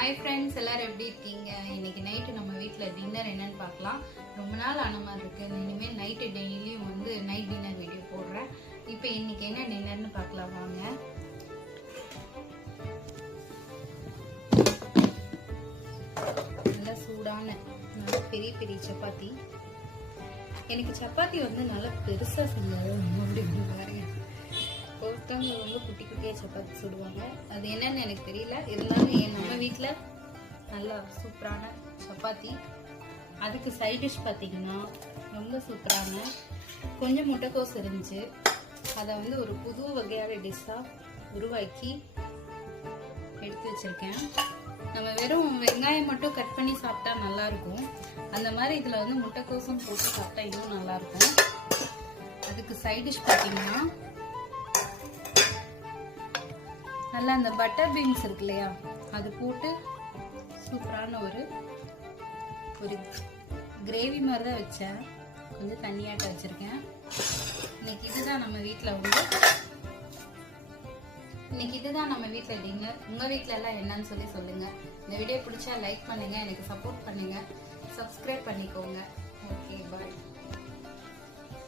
Hi friends, எல்லாரும் எப்படி இருக்கீங்க? இன்னைக்கு நைட்டு நம்ம வீட்டில் டின்னர் என்னன்னு பார்க்கலாம். ரொம்ப நாள் ஆன மாதிரி இருக்கு. இனிமேல் நைட்டு டெய்லியும் நைட் டின்னர் வீடியோ போடுறேன். இப்போ இன்னைக்கு என்ன டின்னர்னு பார்க்கலாம் வாங்க. நல்லா சூடான நல்லா பெரிய பெரிய சப்பாத்தி. எனக்கு சப்பாத்தி நல்லா பெருசாக செஞ்சாலும் பாருங்க. ஒருத்தவங்க ரொம்ப குட்டி குட்டியாக சப்பாத்தி சுடுவாங்க. அது என்னன்னு எனக்கு தெரியல. இருந்தாலும் நம்ம வீட்டில் நல்லா சூப்பரான சப்பாத்தி. அதுக்கு சைட் டிஷ் பார்த்தீங்கன்னா ரொம்ப சூப்பரான கொஞ்சம் முட்டைக்கோஸ் இருந்துச்சு. அதை ஒரு புது வகையான டிஷ்ஷாக உருவாக்கி எடுத்து வச்சுருக்கேன். நம்ம வெறும் வெங்காயம் மட்டும் கட் பண்ணி சாப்பிட்டா நல்லாயிருக்கும். அந்த மாதிரி இதில் முட்டைக்கோசும் போட்டு சாப்பிட்டா இன்னும் நல்லாயிருக்கும். அதுக்கு சைட் டிஷ் பார்த்தீங்கன்னா நல்லா அந்த பட்டர் பீன்ஸ் இருக்கு இல்லையா, அது போட்டு சூப்பரான ஒரு கிரேவி மாதிரி தான் வச்சேன். கொஞ்சம் தண்ணியாட்ட வச்சுருக்கேன். இன்னைக்கு இதுதான் நம்ம வீட்டில் டின்னர். உங்கள் வீட்டில் எல்லாம் என்னன்னு சொல்லுங்கள். இந்த வீடியோ பிடிச்சா லைக் பண்ணுங்கள், எனக்கு சப்போர்ட் பண்ணுங்கள், சப்ஸ்கிரைப் பண்ணிக்கோங்க. ஓகே, பாய்.